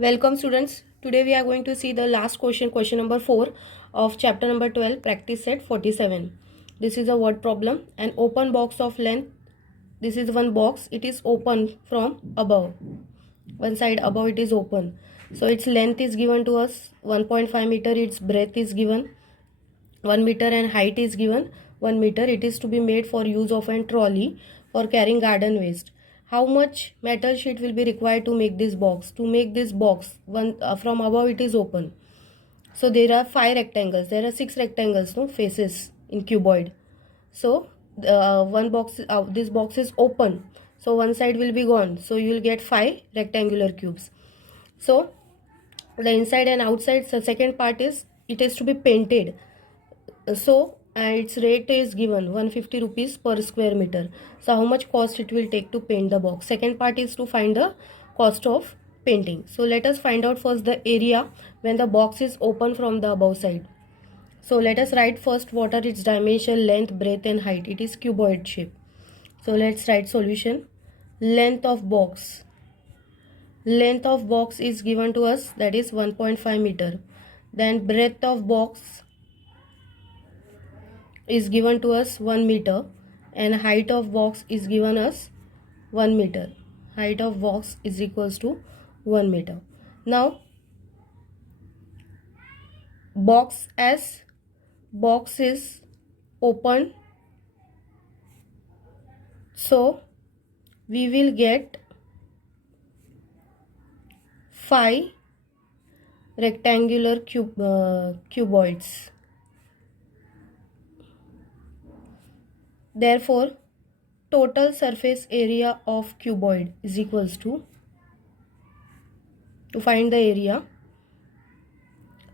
Welcome students. Today we are going to see the last question, question number 4 of chapter number 12, practice set 47. This is a word problem. An open box of length. This is one box. It is open from above. One side above it is open. So its length is given to us 1.5 meter. Its breadth is given 1 meter and height is given 1 meter. It is to be made for use of a trolley for carrying garden waste. How much metal sheet will be required to make this box? To make this box, from above it is open. So there are 5 rectangles. There are 6 rectangles, no faces in cuboid. So one box, this box is open. So one side will be gone. So you will get 5 rectangular cubes. So the inside and outside. So second part is it is to be painted. So its rate is given 150 rupees per square meter. So how much cost it will take to paint the box? Second part is to find the cost of painting. So let us find out first the area when the box is open from the above side. So let us write first what are its dimension, length, breadth and height. It is cuboid shape. So let's write solution. Length of box. Length of box is given to us, that is 1.5 meter. Then breadth of box is given to us 1 meter and height of box is given us 1 meter. Height of box is equals to 1 meter. Now box is open, so we will get 5 rectangular cuboids. Therefore, total surface area of cuboid is equals to find the area.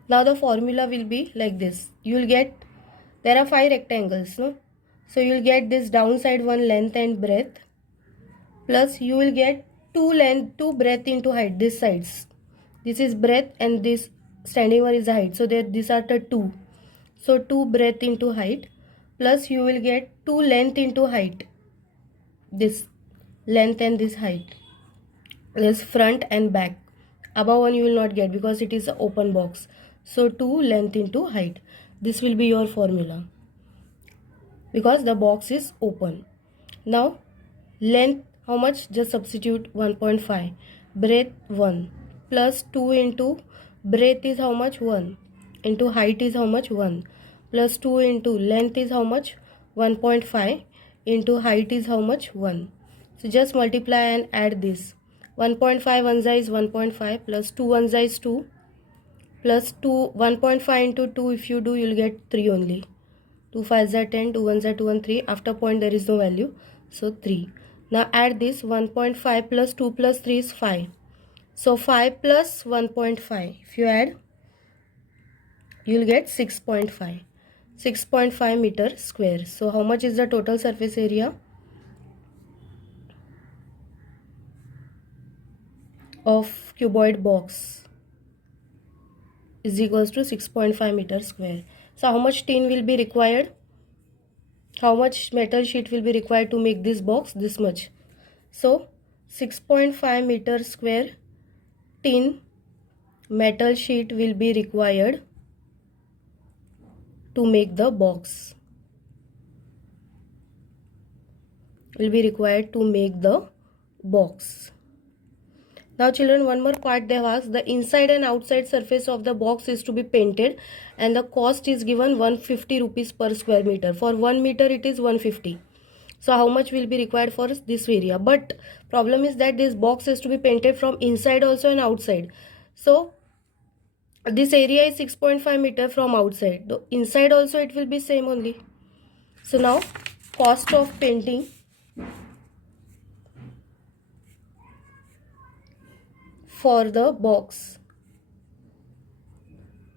Now the formula will be like this. You will get, there are 5 rectangles, no? So you will get this downside one length and breadth, plus you will get 2 breadth into height, this sides. This is breadth and this standing one is the height. So that these are the 2. So 2 breadth into height, plus you will get 2 length into height. This length and this height. This front and back. Above one you will not get because it is an open box. So 2 length into height. This will be your formula because the box is open. Now length, how much? Just substitute 1.5. Breadth 1 plus 2 into breadth is how much? 1 into height is how much? 1 plus 2 into length is how much? 1.5 into height is how much? 1. So just multiply and add this. 1.5 one is 1.5 plus 2 one is 2 plus 2, 1.5 into 2 if you do, you will get 3 only. 2 5s are 10, 2 1s are 2 and 3. After point there is no value, so 3. Now add this. 1.5 plus 2 plus 3 is 5. So 5 plus 1.5, if you add, you will get 6.5. 6.5 meter square. So how much is the total surface area of cuboid box? Is equals to 6.5 meter square. So how much tin will be required? How much metal sheet will be required to make this box? This much. So 6.5 meter square tin metal sheet will be required to make the box. Will be required to make the box. Now children, one more part they have asked. The inside and outside surface of the box is to be painted and the cost is given 150 rupees per square meter. For 1 meter it is 150. So how much will be required for this area? But problem is that this box is to be painted from inside also and outside. So this area is 6.5 meter from outside. The inside also it will be same only. So now cost of painting for the box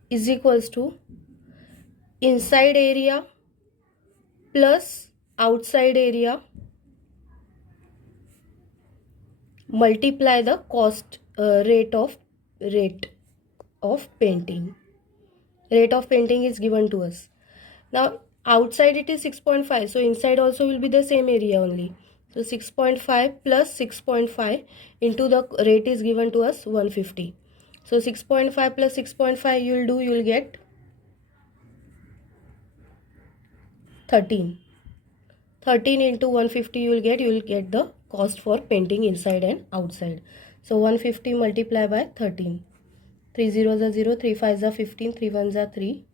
is equals to inside area plus outside area multiply the cost rate of painting. rate of painting is given to us. Now outside it is 6.5, so inside also will be the same area only. So 6.5 plus 6.5 into the rate is given to us 150. So 6.5 plus 6.5 you will get 13. 13 into 150 you will get the cost for painting inside and outside. So 150 multiply by 13. 3 zeros are 0, 3 5s are 15, 3 1s are 3,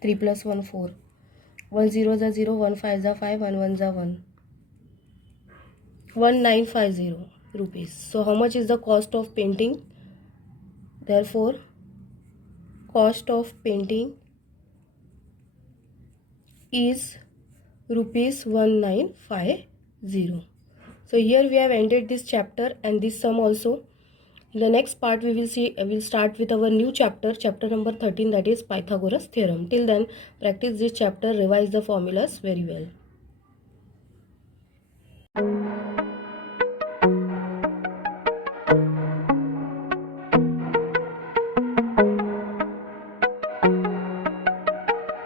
3 plus 1 4. 1 zeros are 0, 1 5s are 5, 1 1s are 1. 1950 rupees. So how much is the cost of painting? Therefore, cost of painting is rupees 1950. So here we have ended this chapter and this sum also. In the next part we will start with our new chapter, chapter number 13, that is Pythagoras theorem. Till then, practice this chapter, revise the formulas very well.